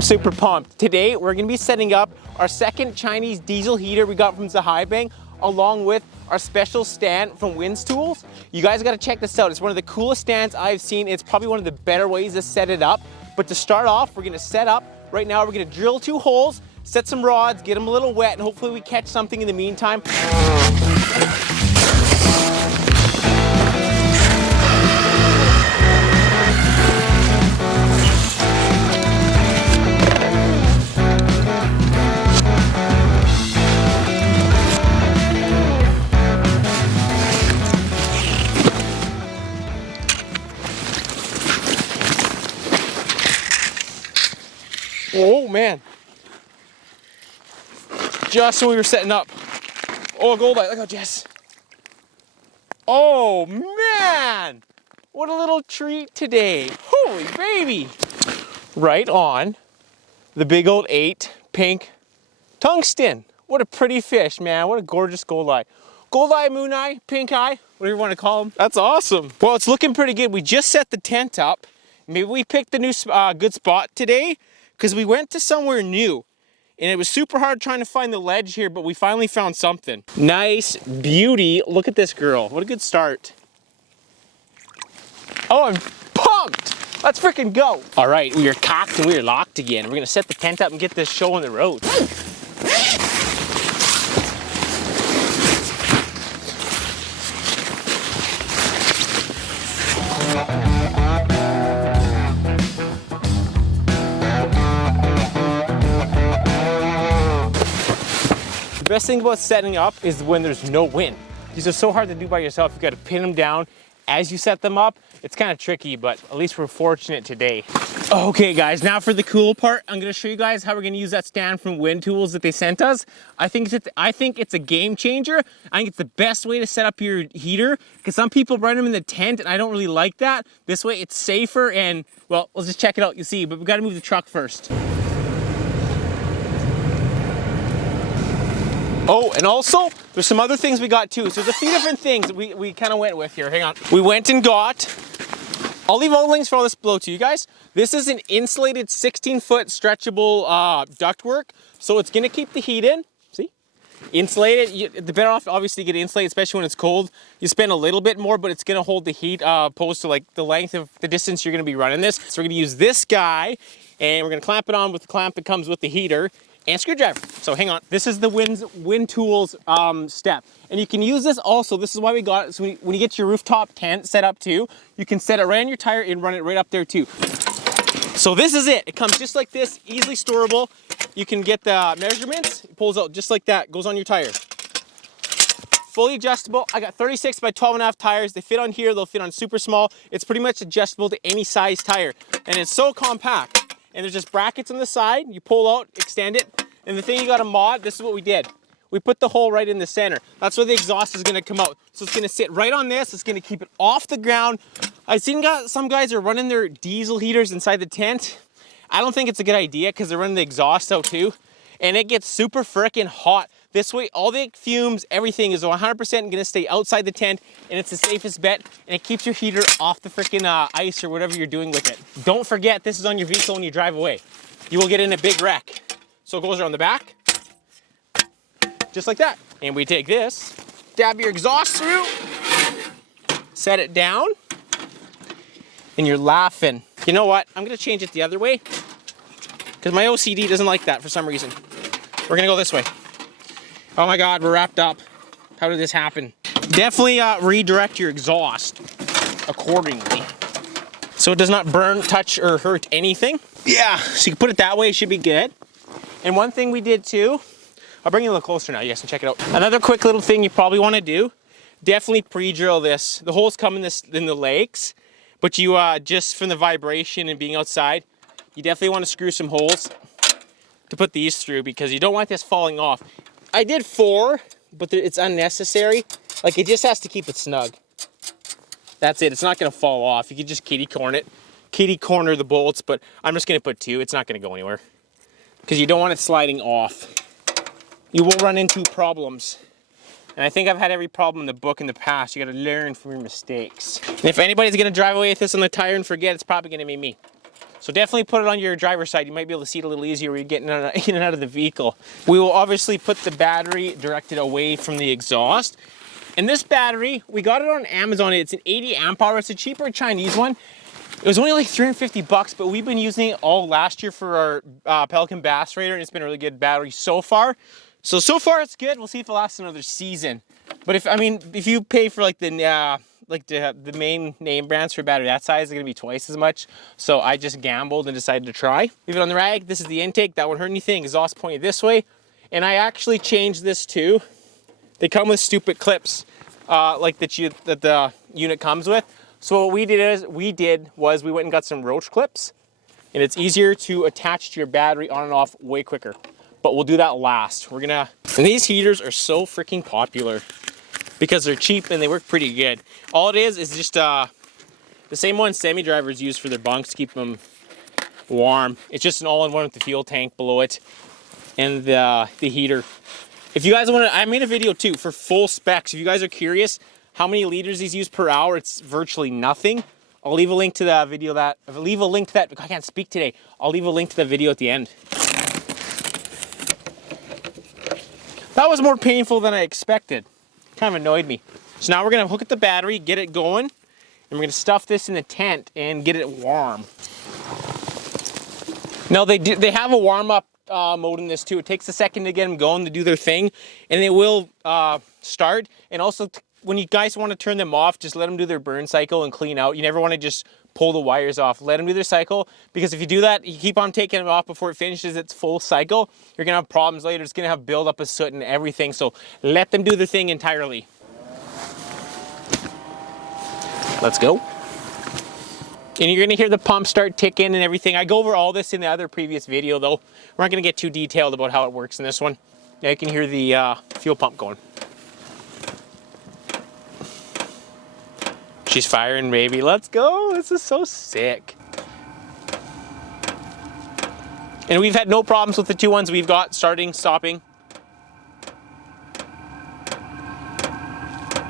I'm super pumped. Today, we're gonna be setting up our second Chinese diesel heater we got from ZHIBANG, along with our special stand from Winds Tools. You guys gotta check this out. It's one of the coolest stands I've seen. It's probably one of the better ways to set it up. But to start off, we're gonna set up. Right now, we're gonna drill 2 holes, set some rods, get them a little wet, and hopefully we catch something in the meantime. Oh man, just when we were setting up. Oh, a gold light, look out, Jess. Oh man, what a little treat today. Holy baby. Right on the big old 8 pink tungsten. What a pretty fish, man. What a gorgeous gold eye. Gold eye, moon eye, pink eye, whatever you want to call them. That's awesome. Well, it's looking pretty good. We just set the tent up. Maybe we picked a new good spot today, because we went to somewhere new and it was super hard trying to find the ledge here, but we finally found something. Nice beauty. Look at this girl. What a good start. Oh, I'm pumped. Let's freaking go. All right, we are cocked and we are locked again. We're gonna set the tent up and get this show on the road. The best thing about setting up is when there's no wind. These are so hard to do by yourself. You got to pin them down as you set them up. It's kind of tricky, but at least we're fortunate today. Okay guys, now for the cool part. I'm gonna show you guys how we're gonna use that stand from Wind Tools that they sent us. I think it's a game changer. I think it's the best way to set up your heater, because some people run them in the tent and I don't really like that. This way it's safer and, well, let's just check it out, you'll see, but we gotta move the truck first. Oh, and also, there's some other things we got too. So there's a few different things we kind of went with here. Hang on. We went and got, I'll leave all the links for all this below to you guys. This is an insulated 16-foot stretchable ductwork. So it's gonna keep the heat in, see? Insulated, the better off obviously get insulated, especially when it's cold. You spend a little bit more, but it's gonna hold the heat opposed to like the length of the distance you're gonna be running this. So we're gonna use this guy and we're gonna clamp it on with the clamp that comes with the heater and screwdriver. So hang on, this is the Wind Tools step. And you can use this also, this is why we got it, so when you get your rooftop tent set up too, you can set it right on your tire and run it right up there too. So this is it, it comes just like this, easily storable. You can get the measurements, it pulls out just like that, goes on your tire. Fully adjustable. I got 36 by 12.5 tires. They fit on here, they'll fit on super small. It's pretty much adjustable to any size tire. And it's so compact. And there's just brackets on the side. You pull out, extend it. And the thing you gotta mod, this is what we did. We put the hole right in the center. That's where the exhaust is gonna come out. So it's gonna sit right on this. It's gonna keep it off the ground. I've seen some guys are running their diesel heaters inside the tent. I don't think it's a good idea because they're running the exhaust out too. And it gets super freaking hot. This way, all the fumes, everything is 100% gonna stay outside the tent, and it's the safest bet, and it keeps your heater off the freaking ice or whatever you're doing with it. Don't forget, this is on your vehicle when you drive away. You will get in a big wreck. So it goes around the back, just like that. And we take this, dab your exhaust through, set it down, and you're laughing. You know what? I'm gonna change it the other way, because my OCD doesn't like that for some reason. We're gonna go this way. Oh my God, we're wrapped up. How did this happen? Definitely redirect your exhaust accordingly, so it does not burn, touch, or hurt anything. Yeah, so you can put it that way, it should be good. And one thing we did too, I'll bring you a little closer now, you guys can check it out. Another quick little thing you probably wanna do, definitely pre-drill this. The holes come in the legs, but you just from the vibration and being outside, you definitely wanna screw some holes to put these through, because you don't want this falling off. I did 4, but it's unnecessary. Like, it just has to keep it snug. That's it, it's not gonna fall off. You can just kitty corner the bolts, but I'm just gonna put 2. It's not gonna go anywhere, because you don't want it sliding off. You will run into problems. And I think I've had every problem in the book in the past. You gotta learn from your mistakes. And if anybody's gonna drive away with this on the tire and forget, it's probably gonna be me. So definitely put it on your driver's side. You might be able to see it a little easier when you're getting in and out of the vehicle. We will obviously put the battery directed away from the exhaust. And this battery, we got it on Amazon. It's an 80 amp hour. It's a cheaper Chinese one. It was only like 350 bucks, but we've been using it all last year for our Pelican Bass Raider, and it's been a really good battery so far. So far it's good. We'll see if it lasts another season. But if you pay for like the main name brands for a battery that size, they're gonna be twice as much. So I just gambled and decided to try. Leave it on the rag. This is the intake. That won't hurt anything. Exhaust pointed this way. And I actually changed this too. They come with stupid clips like that the unit comes with. So what we did was we went and got some roach clips, and it's easier to attach to your battery on and off way quicker. But we'll do that last. And these heaters are so freaking popular because they're cheap and they work pretty good. All it is just the same one semi-drivers use for their bunks to keep them warm. It's just an all-in-one with the fuel tank below it and the heater. If you guys want to, I made a video too for full specs. If you guys are curious how many liters these use per hour, it's virtually nothing. I'll leave a link to that video I can't speak today. I'll leave a link to the video at the end. That was more painful than I expected. Kind of annoyed me. So now we're gonna hook up the battery, get it going, and we're gonna stuff this in the tent and get it warm. Now they have a warm up mode in this too. It takes a second to get them going to do their thing, and they will start. And also when you guys want to turn them off, just let them do their burn cycle and clean out. You never want to just pull the wires off. Let them do their cycle, because if you do that, you keep on taking them off before it finishes its full cycle, you're gonna have problems later. It's gonna have buildup of soot and everything. So let them do their thing entirely. Let's go. And you're gonna hear the pump start ticking and everything. I go over all this in the other previous video though. We're not gonna get too detailed about how it works in this one. Now you can hear the fuel pump going. She's firing, baby. Let's go. This is so sick. And we've had no problems with the two ones we've got, starting, stopping.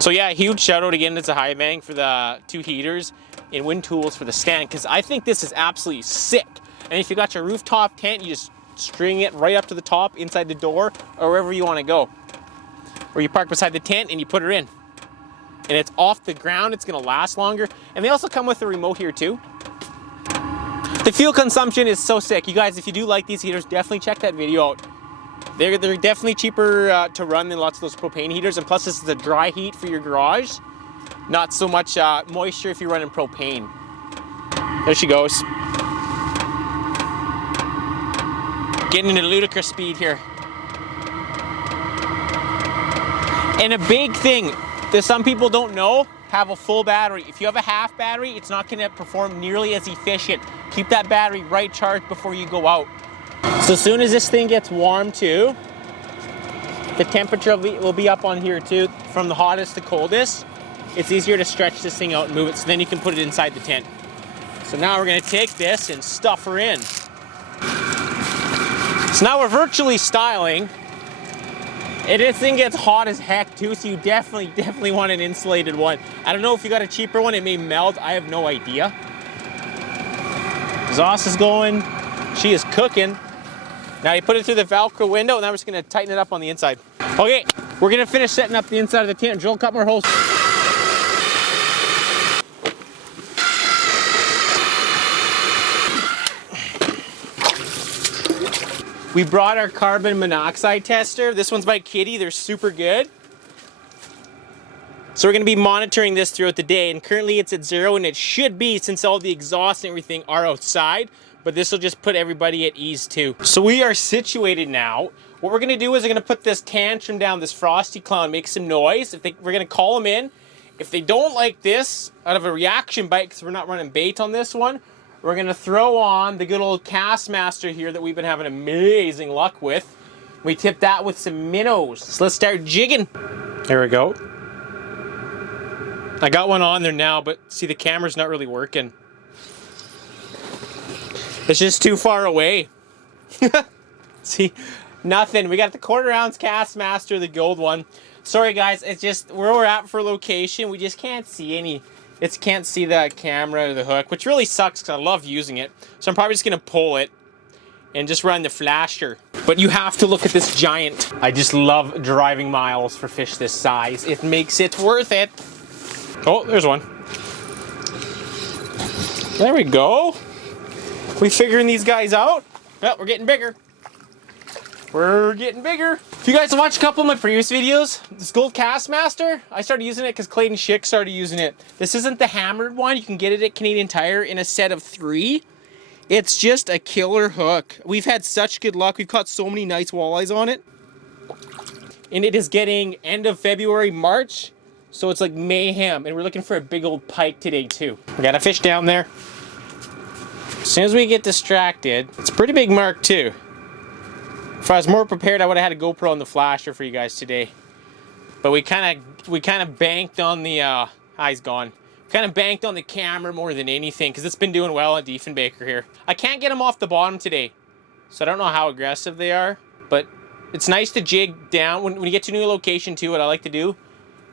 So yeah, huge shout out again to ZHIBANG for the two heaters and wind tools for the stand, because I think this is absolutely sick. And if you got your rooftop tent, you just string it right up to the top inside the door or wherever you want to go. Or you park beside the tent and you put her in. And it's off the ground, it's gonna last longer. And they also come with a remote here too. The fuel consumption is so sick. You guys, if you do like these heaters, definitely check that video out. They're definitely cheaper to run than lots of those propane heaters. And plus this is a dry heat for your garage. Not so much moisture if you're running propane. There she goes. Getting into ludicrous speed here. And a big thing that some people don't know, have a full battery. If you have a half battery, it's not gonna perform nearly as efficient. Keep that battery right charged before you go out. So as soon as this thing gets warm too, the temperature will be up on here too, from the hottest to coldest. It's easier to stretch this thing out and move it, so then you can put it inside the tent. So now we're gonna take this and stuff her in. So now we're virtually styling. And this thing gets hot as heck too, so you definitely want an insulated one. I don't know if you got a cheaper one, it may melt, I have no idea. Exhaust is going, she is cooking. Now you put it through the Velcro window, and now we're just gonna tighten it up on the inside. Okay, we're gonna finish setting up the inside of the tent. Drill a couple more holes. We brought our carbon monoxide tester. This one's by Kitty, they're super good. So we're gonna be monitoring this throughout the day, and currently it's at 0, and it should be, since all the exhaust and everything are outside, but this will just put everybody at ease too. So we are situated now. What we're gonna do is we're gonna put this tantrum down, this frosty clown, make some noise. We're gonna call them in. If they don't like this, out of a reaction bite, because we're not running bait on this one, we're gonna throw on the good old Castmaster here that we've been having amazing luck with. We tip that with some minnows. So let's start jigging. There we go. I got one on there now, but see, the camera's not really working. It's just too far away. See, nothing. We got the 1/4 ounce Castmaster, the gold one. Sorry guys, it's just where we're at for location. We just can't see It can't see the camera or the hook, which really sucks because I love using it. So I'm probably just gonna pull it and just run the flasher. But you have to look at this giant. I just love driving miles for fish this size. It makes it worth it. Oh, there's one. There we go. We figuring these guys out? Well, we're getting bigger. We're getting bigger. If you guys have watched a couple of my previous videos, this Gold Castmaster, I started using it because Clayton Schick started using it. This isn't the hammered one. You can get it at Canadian Tire in a set of 3. It's just a killer hook. We've had such good luck. We've caught so many nice walleyes on it. And it is getting end of February, March. So it's like mayhem. And we're looking for a big old pike today too. We got a fish down there. As soon as we get distracted, it's a pretty big mark too. If I was more prepared, I would have had a GoPro on the flasher for you guys today. But we kind of banked on the, he's gone. Kind of banked on the camera more than anything because it's been doing well at Diefenbaker here. I can't get them off the bottom today, so I don't know how aggressive they are. But it's nice to jig down. When you get to a new location too, what I like to do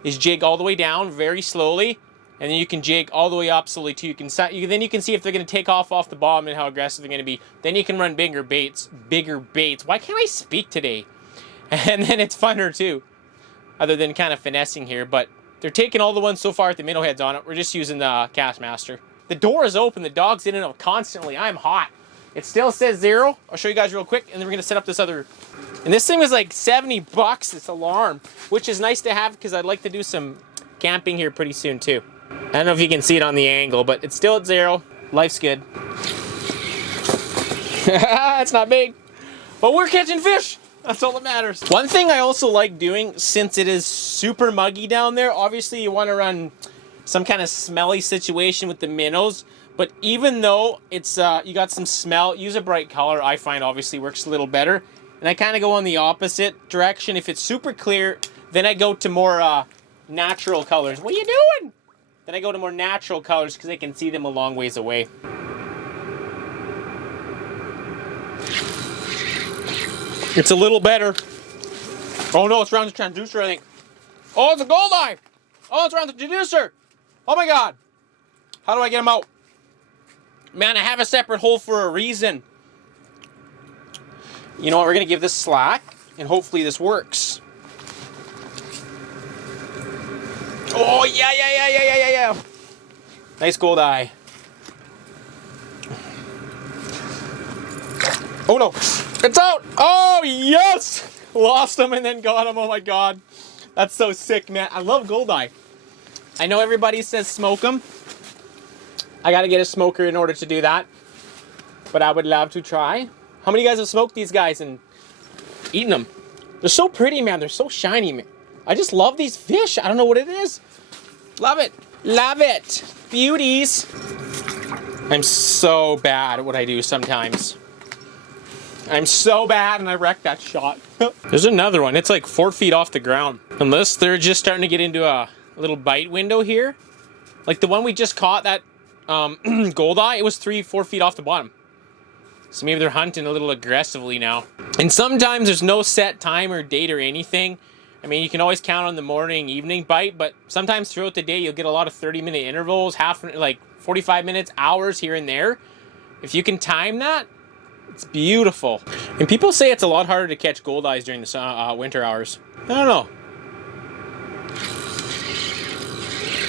is jig all the way down very slowly, and then you can jig all the way up slowly too. Then you can see if they're going to take off the bottom and how aggressive they're going to be. Then you can run bigger baits. Why can't I speak today? And then it's funner too, other than kind of finessing here. But they're taking all the ones so far with the minnow heads on it. We're just using the Castmaster. The door is open. The dog's in and out constantly. I'm hot. It still says 0. I'll show you guys real quick, and then we're going to set up this other. And this thing was like 70 bucks, this alarm, which is nice to have because I'd like to do some camping here pretty soon too. I don't know if you can see it on the angle, but it's still at 0. Life's good. It's not big, but we're catching fish. That's all that matters. One thing I also like doing, since it is super muggy down there, obviously you want to run some kind of smelly situation with the minnows, but even though it's you got some smell, use a bright color. I find obviously works a little better. And I kind of go on the opposite direction. If it's super clear, then I go to more natural colors. What are you doing? Then I go to more natural colors because I can see them a long ways away. It's a little better. Oh no, it's around the transducer, I think. Oh, it's a goldeye. Oh, it's around the transducer. Oh my God. How do I get them out? Man, I have a separate hole for a reason. You know what, we're gonna give this slack and hopefully this works. Oh, yeah. Nice goldeye. Oh no, it's out. Oh yes, lost him and then got him. Oh my God, that's so sick, man. I love goldeye. I know everybody says smoke them. I gotta get a smoker in order to do that, but I would love to try. How many of you guys have smoked these guys and eaten them? They're so pretty, man. They're so shiny, man. I just love these fish. I don't know what it is. Love it. Love it. Beauties. I'm so bad at what I do sometimes. I'm so bad and I wrecked that shot. There's another one. It's like 4 feet off the ground. Unless they're just starting to get into a little bite window here. Like the one we just caught, that goldeye, it was 3-4 feet off the bottom. So maybe they're hunting a little aggressively now. And sometimes there's no set time or date or anything. I mean, you can always count on the morning, evening bite, but sometimes throughout the day, you'll get a lot of 30-minute intervals, like 45 minutes, hours here and there. If you can time that, it's beautiful. And people say it's a lot harder to catch goldeyes during the winter hours. I don't know.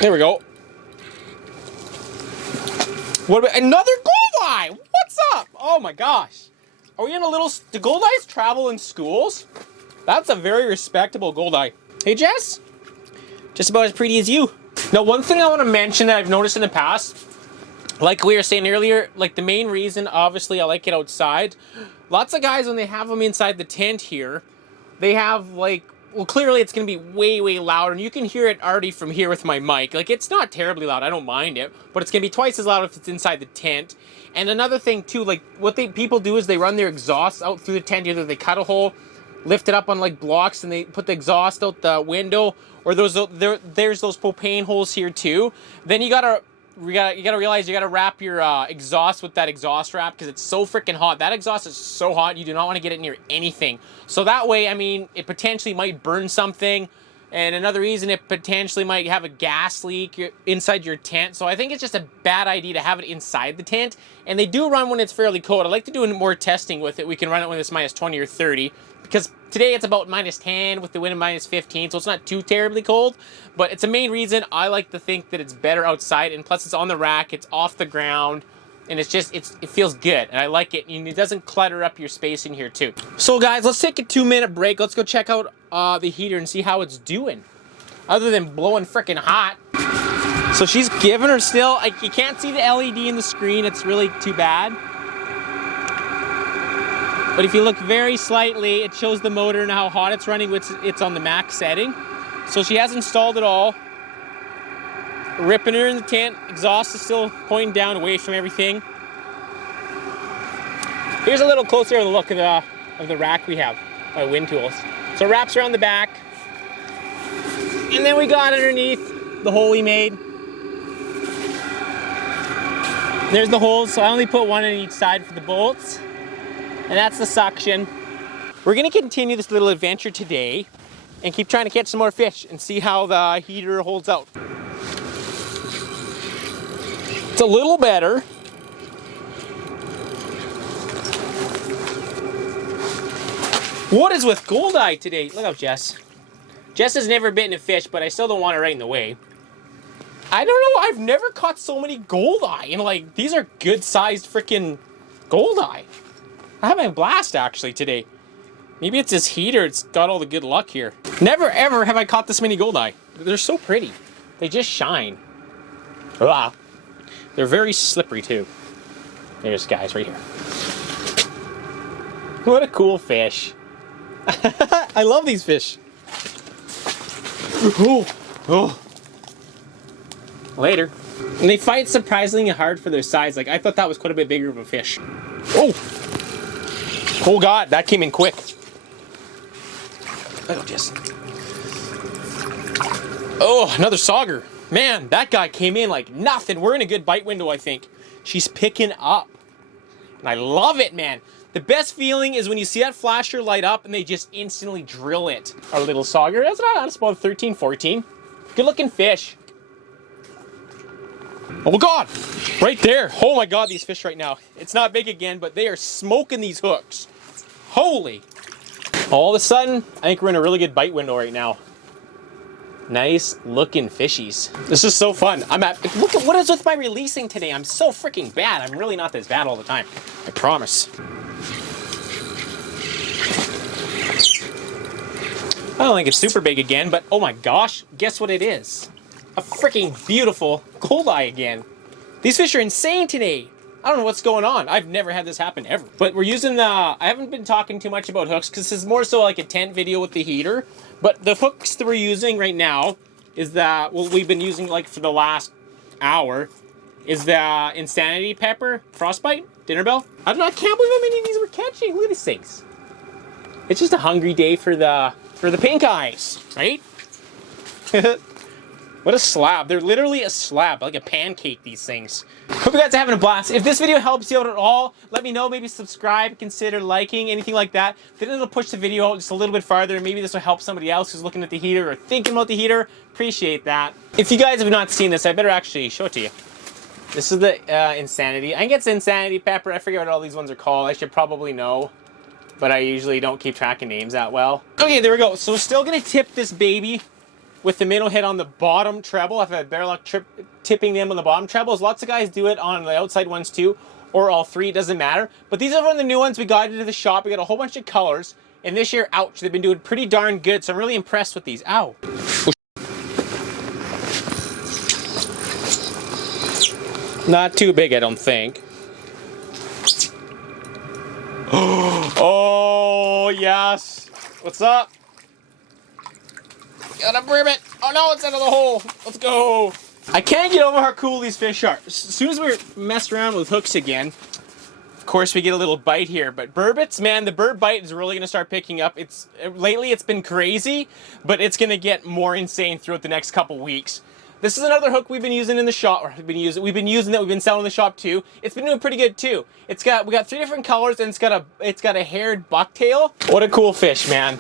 There we go. What about another goldeye? What's up? Oh my gosh. Are we in a little... Do goldeyes travel in schools? That's a very respectable goldeye. Hey, Jess. Just about as pretty as you. Now, one thing I want to mention that I've noticed in the past, like we were saying earlier, like the main reason, obviously, I like it outside. Lots of guys, when they have them inside the tent here, they have like, well, clearly it's going to be way, way louder. And you can hear it already from here with my mic. Like, it's not terribly loud. I don't mind it. But it's going to be twice as loud if it's inside the tent. And another thing, too, like, what people do is they run their exhaust out through the tent. Either they cut a hole, lift it up on, like, blocks, and they put the exhaust out the window. Or there's those propane holes here, too. Then you gotta realize you gotta wrap your exhaust with that exhaust wrap because it's so freaking hot. That exhaust is so hot, you do not want to get it near anything. So that way, I mean, it potentially might burn something. And another reason, it potentially might have a gas leak inside your tent. So I think it's just a bad idea to have it inside the tent. And they do run when it's fairly cold. I like to do more testing with it. We can run it when it's minus 20 or 30. Because today it's about minus 10 with the wind at minus 15. So it's not too terribly cold. But it's a main reason I like to think that it's better outside. And plus it's on the rack. It's off the ground. And it's just, it feels good. And I like it. And it doesn't clutter up your space in here too. So guys, let's take a 2-minute break. Let's go check out the heater and see how it's doing. Other than blowing freaking hot. So she's giving her still, like, you can't see the LED in the screen. It's really too bad. But if you look very slightly, it shows the motor and how hot it's running, which it's on the max setting. So she has installed it all. Ripping her in the tent. Exhaust is still pointing down away from everything. Here's a little closer look of the rack we have by Wind Tools. So it wraps around the back. And then we got underneath the hole we made. There's the holes, so I only put one on each side for the bolts. And that's the suction. We're gonna continue this little adventure today and keep trying to catch some more fish and see how the heater holds out. It's a little better. What is with Goldeye today? Look out, Jess. Jess has never bitten a fish, but I still don't want it right in the way. I don't know, I've never caught so many Goldeye, and like, these are good-sized freaking Goldeye. I'm having a blast actually today. Maybe it's this heater, it's got all the good luck here. Never ever have I caught this many Goldeye. They're so pretty. They just shine. Ah. They're very slippery too. There's guys right here. What a cool fish. I love these fish. Oh, oh. Later. And they fight surprisingly hard for their size. Like, I thought that was quite a bit bigger of a fish. Oh! Oh God, that came in quick. Oh, just. Oh, another sauger. Man, that guy came in like nothing. We're in a good bite window, I think. She's picking up. And I love it, man. The best feeling is when you see that flasher light up and they just instantly drill it. Our little sauger, that's about 13, 14. Good looking fish. Oh God, right there. Oh my God, these fish right now. It's not big again, but they are smoking these hooks. Holy. All of a sudden, I think we're in a really good bite window right now. Nice looking fishies. This is so fun. Look at what is with my releasing today. I'm so freaking bad. I'm really not this bad all the time. I promise. I don't think it's super big again, but oh my gosh, guess what it is? A freaking beautiful Goldeye again. These fish are insane today. I don't know what's going on. I've never had this happen ever. But we're using I haven't been talking too much about hooks because this is more so like a tent video with the heater. But the hooks that we're using right now is what we've been using like for the last hour is the Insanity Pepper Frostbite Dinner Bell. I can't believe how many of these we're catching. Look at these things. It's just a hungry day for the pink eyes, right? What a slab. They're literally a slab, like a pancake, these things. Hope you guys are having a blast. If this video helps you out at all, let me know. Maybe subscribe, consider liking, anything like that. Then it'll push the video out just a little bit farther, and maybe this will help somebody else who's looking at the heater or thinking about the heater. Appreciate that. If you guys have not seen this, I better actually show it to you. This is the Insanity. I think it's Insanity Pepper. I forget what all these ones are called. I should probably know, but I usually don't keep track of names that well. Okay, there we go. So we're still gonna tip this baby with the minnow head on the bottom treble. I've had better luck tipping them on the bottom trebles. Lots of guys do it on the outside ones too, or all three, it doesn't matter. But these are one of the new ones we got into the shop. We got a whole bunch of colors, and this year, ouch, they've been doing pretty darn good, so I'm really impressed with these. Ow. Not too big, I don't think. Oh, yes. What's up? Got a brim it. Oh no, it's out of the hole. Let's go. I can't get over how cool these fish are. As soon as we mess around with hooks again, of course we get a little bite here. But burbits, man, the bird bite is really gonna start picking up. Lately it's been crazy, but it's gonna get more insane throughout the next couple weeks. This is another hook we've been using in the shop. We've been using that. We've been selling in the shop too. It's been doing pretty good too. We got 3 different colors, and it's got a haired bucktail. What a cool fish, man.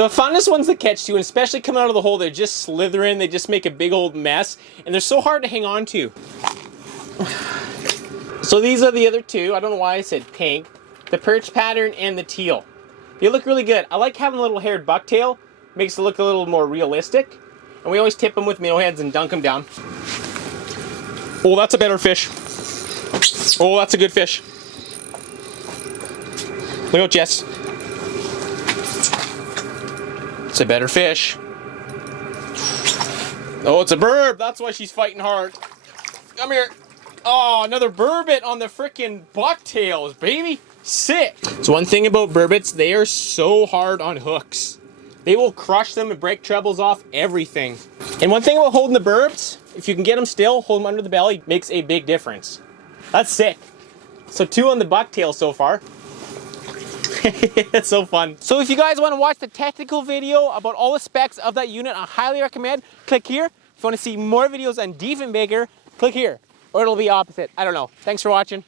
The funnest ones to catch too, and especially coming out of the hole, they just slither in, they just make a big old mess, and they're so hard to hang on to. So these are the other two. I don't know why I said pink. The perch pattern and the teal. They look really good. I like having a little haired bucktail. Makes it look a little more realistic. And we always tip them with minnow heads and dunk them down. Oh, that's a better fish. Oh, that's a good fish. Look out, Jess. It's a better fish. Oh, it's a burb. That's why she's fighting hard. Come here. Oh, another burbot on the frickin' bucktails, baby. Sick. So one thing about burbot, they are so hard on hooks. They will crush them and break trebles off everything. And one thing about holding the burbs, if you can get them still, hold them under the belly, makes a big difference. That's sick. So 2 on the bucktail so far. It's so fun. So if you guys want to watch the technical video about all the specs of that unit, I highly recommend, click here. If you want to see more videos on Diefenbaker, click here. Or it'll be opposite. I don't know. Thanks for watching.